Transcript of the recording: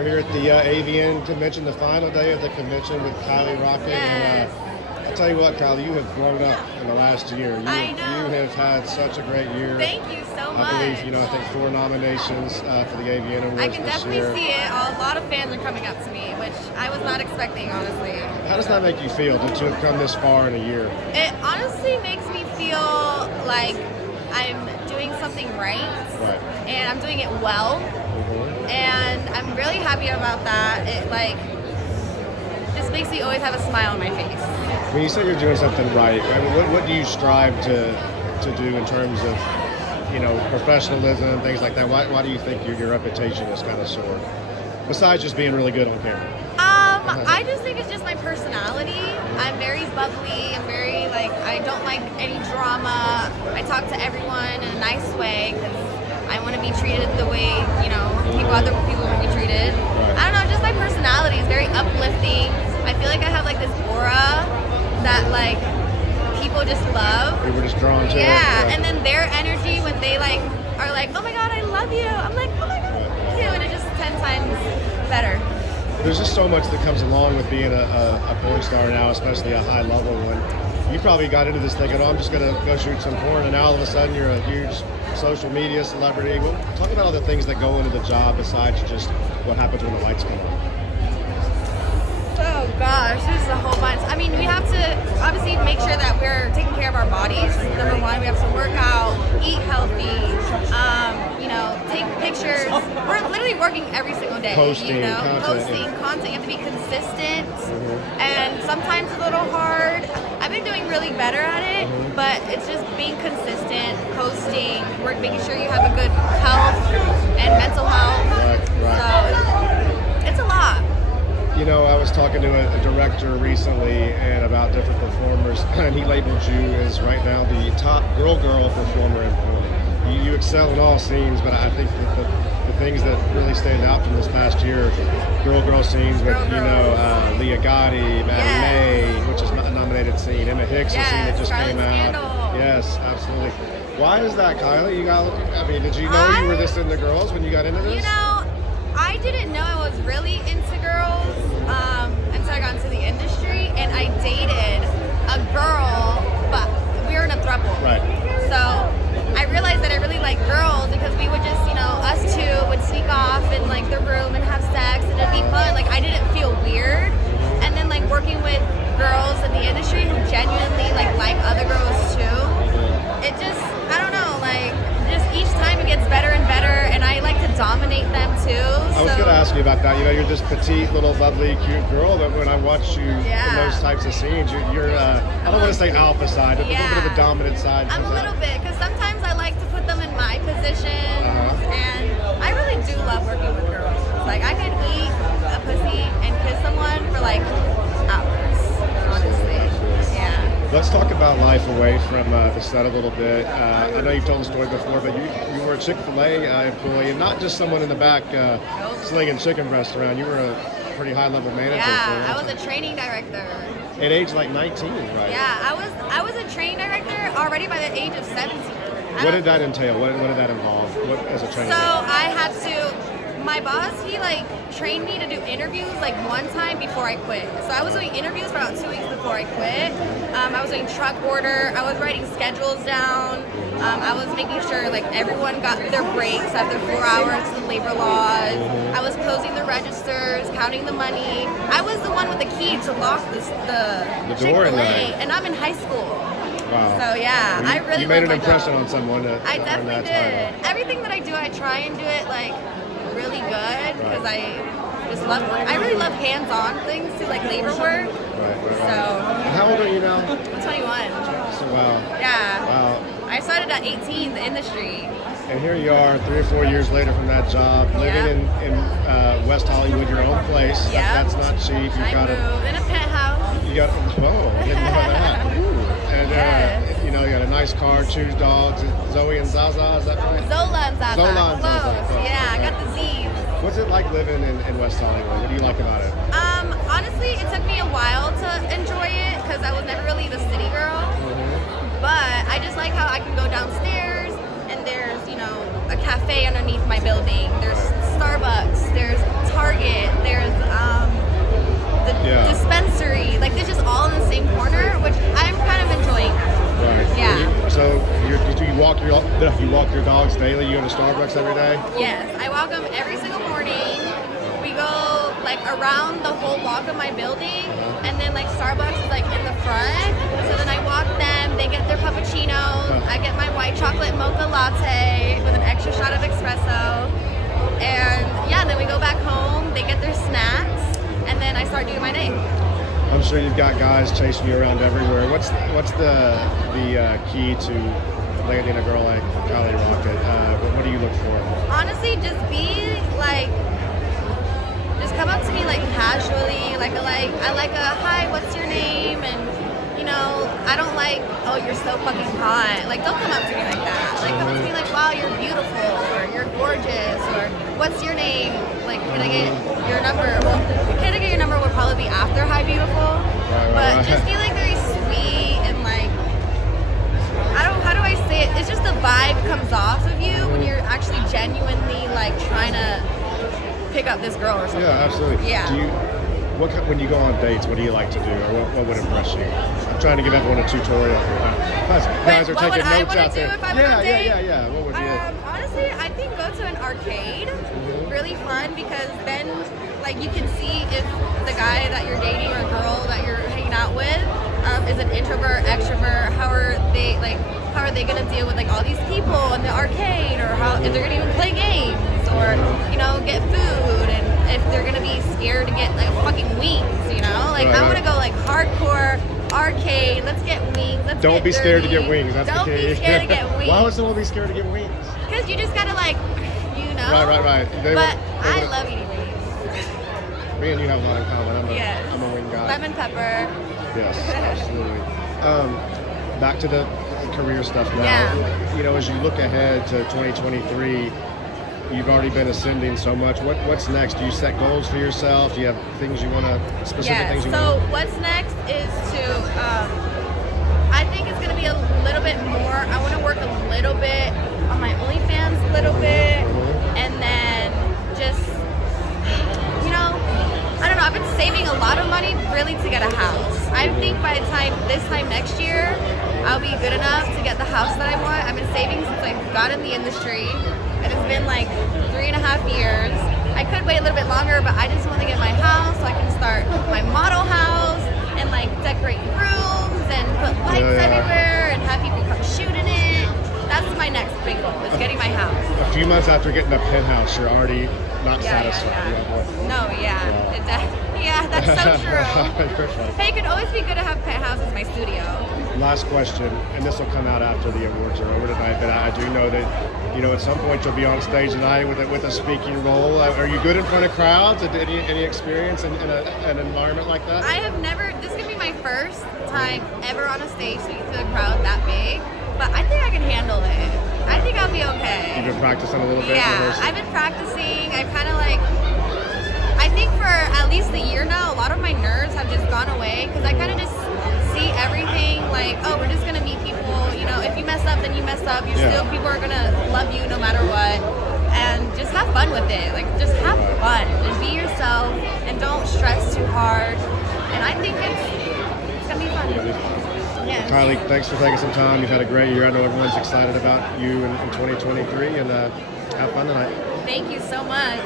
We're here at the AVN convention, the final day of the convention with Kylie Rockets. Yes. And I'll tell you what, Kylie, you have blown up in the last year. I know. You have had such a great year. Thank you so much. I believe, I think 4 nominations for the AVN Awards I can this definitely year. see it. A lot of fans are coming up to me, which I was not expecting, honestly. How does that make you feel to have come this far in a year? It honestly makes me feel like I'm doing something right. And I'm doing it well. And I'm really happy about that. It just makes me always have a smile on my face. When you say you're doing something right, I mean, what do you strive to do in terms of, professionalism and things like that? Why do you think your reputation is kind of soared? Besides just being really good on camera. I just think it's just my personality. I'm very bubbly. I'm very I don't like any drama. I talk to everyone in a nice way because I want to be treated the way, other people want to be treated. I don't know, just my personality is very uplifting. I feel like I have this aura that people just love. People just drawn to it. Yeah, and then their energy when they are like, oh my god, I love you. I'm like, oh my god, I love you, and it's just 10 times better. There's just so much that comes along with being a porn star now, especially a high level one. You probably got into this thinking, I'm just going to go shoot some porn, and now all of a sudden you're a huge social media celebrity. Well, talk about all the things that go into the job besides just what happens when the lights come on. Oh gosh, there's a whole bunch. I mean, we have to obviously make sure that we're taking care of our bodies. Number one, we have to work out, eat healthy, take pictures. We're literally working every single day. Posting content. You have to be consistent, and sometimes a little hard. I've been doing really better at it, but it's just being consistent, posting, making sure you have a good health and mental health. Right. So it's a lot. I was talking to a director recently and about different performers, and he labeled you as right now the top girl performer in porn. You excel in all scenes, but I think that the things that really stand out from this past year, girl scenes with Leah Gotti, Maddie May, which is a nominated scene, Emma Hicks, a scene that just came out. Scandal. Yes, absolutely. Why is that, Kylie? Did you know you were this into girls when you got into this? I didn't know I was really into girls until I got into the industry, and I dated a girl, but we were in a throuple. Right. So I realized that I really like girls because we would just, us two would sneak off in the room and have sex, and it'd be fun. I didn't feel weird. And then working with girls in the industry who genuinely like other girls too, it just, I don't know, just each time it gets better and better, and I like to dominate them too. I was going to ask you about that. You're this petite, little, bubbly, cute girl, but when I watch you in those types of scenes, you're I don't want to say alpha side, but a little bit of a dominant side. I'm a little bit, because sometimes I like to put them in my position, and I really do love working with girls. I could eat a pussy and kiss someone for hours, honestly. Yeah. Let's talk about life away from the set a little bit. I know you've told the story before, but you were a Chick-fil-A employee, and not just someone in the back slinging chicken breasts around. You were a pretty high-level manager. Yeah, I was a training director. At age 19, right? Yeah, I was a training director already by the age of 17. What did that entail? What did that involve? As a trainer? So I had to. My boss, he trained me to do interviews one time before I quit. So I was doing interviews for about 2 weeks before I quit. I was doing truck order. I was writing schedules down. I was making sure everyone got their breaks after 4 hours to the labor laws. I was closing the registers, counting the money. I was the one with the key to lock the Chick-fil-A, and I'm in high school. Wow. So yeah, I really you made an my impression job. on someone. I definitely did. Everything that I do, I try and do it really good because I just love work. I really love hands-on things too, labor work. Right. So. And how old are you now? I'm 21. So wow. Yeah. Wow. I started at 18, the industry. And here you are, 3 or 4 years later from that job, living in West Hollywood, your own place. That's not cheap. I moved in a penthouse. You got didn't know that. And you got a nice car, 2 dogs, Zoe and Zaza. Is that right? Zola and Zaza. Zola and Zaza. Close. Yeah, I got the Z's. What's it like living in West Hollywood? What do you like about it? Honestly, it took me a while to enjoy it because I was never really the city girl. But I just like how I can go downstairs and there's, a cafe underneath my building. There's Starbucks, there's Target, your dogs daily? You go to Starbucks every day? Yes, I walk them every single morning. We go like around the whole block of my building, and then like Starbucks is like in the front. So then I walk them. They get their cappuccinos. I get my white chocolate mocha latte with an extra shot of espresso. And yeah, then we go back home. They get their snacks, and then I start doing my day. I'm sure you've got guys chasing you around everywhere. What's the key to landing a girl like Kylie Rocket? What do you look for? Honestly, just come up to me like casually, I like a hi, what's your name? And you know, I don't like, oh, you're so fucking hot. Like, don't come up to me like that. Like, come up to me like, wow, you're beautiful, or you're gorgeous, or what's your name? Like, can I get your number? Well, can I get your number would probably be after hi, beautiful. But just be like very sweet and like, how do I say it? It's just the vibe comes off of you when you're actually genuinely like trying to pick up this girl or something. Yeah, absolutely. Yeah. When you go on dates, what do you like to do, or what would impress you? I'm trying to give everyone a tutorial here. Guys are taking notes out there. Yeah. What would you? Honestly, I think go to an arcade. Really fun, because then like you can see if the guy that you're dating or girl that you're hanging out with is an introvert, extrovert. How are they gonna deal with like all these people in the arcade, or if they're gonna even play games, or you know, get food, and if they're gonna be scared to get like fucking wings, you know? Like I wanna go like hardcore arcade, let's get wings, Don't be scared to get wings. Don't be scared to get wings. Why would someone be scared to get wings? Because you just gotta like, you know? Right. I love eating wings. Me and you have a lot in common. Yes. I'm a wing guy. Lemon pepper. Yes, absolutely. Back to the career stuff now. Yeah. You know, as you look ahead to 2023, you've already been ascending so much. What's next? Do you set goals for yourself? Do you have things you want to, specific things you want? So what's next is to, I think it's going to be a little bit more. I want to work a little bit on my OnlyFans a little bit, and then just, you know, I don't know. I've been saving a lot of money really to get a house. I think by this time next year, I'll be good enough to get the house that I want. I've been saving since I got in the industry, and it's been like 3.5 years. I could wait a little bit longer, but I just want to get my house so I can start my model house and like decorate rooms and put lights everywhere and have people come shoot in it. That's my next big goal, is getting my house. A few months after getting a penthouse, you're already not satisfied. Yeah, that's so true. Hey, it could always be good to have penthouse as my studio. Last question, and this will come out after the awards are over tonight, but I do know that, you know, at some point you'll be on stage tonight with a speaking role. Are you good in front of crowds? Any experience in an environment like that? I have never, this is going to be my first time ever on a stage speaking to a crowd that big, but I think I can handle it. I think I'll be okay. You've been practicing a little bit? Yeah, I've been practicing. I kind of like, I think for at least a year now, a lot of my nerves have just gone away, because I kind of just see everything like, oh, we're just gonna meet people, you know, if you mess up, then you mess up. People are gonna love you no matter what, and just have fun with it. Like, just have fun, just be yourself, and don't stress too hard. And I think it's gonna be fun. Yeah. Kylie, thanks for taking some time. You've had a great year. I know everyone's excited about you in 2023, and have fun tonight. Thank you so much.